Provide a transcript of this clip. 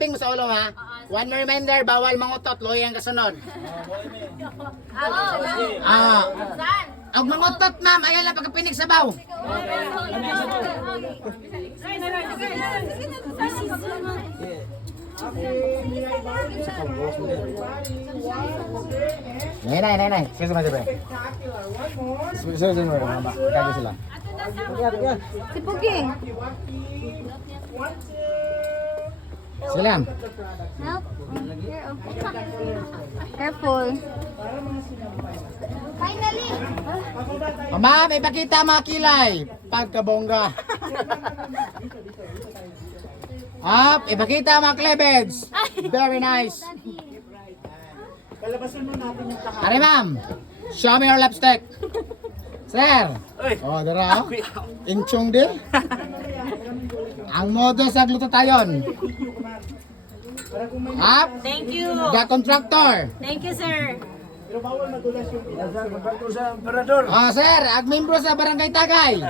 amping mo sa ulo ha. One more reminder, bawal mangutot, loyang kasunod. Ang mangutot ma'am, ayan lang pagkapinig sa baw. Nay. Sige sa mga Sige mama. Kaya sila. Si Pugi. Salam. Help. Here, okay. Careful. Finally. Ma'am, ipakita mga kilay. Pagkabongga. Up, ipakita mga cleavage. Very nice. Are ma'am, show me your lipstick. Sir. Oh, dara. Inchong di. Ang modo sa glutatayon. Up. Thank you. The contractor. Thank you, sir. Oh, sir, ag membro sa Barangay Tagay.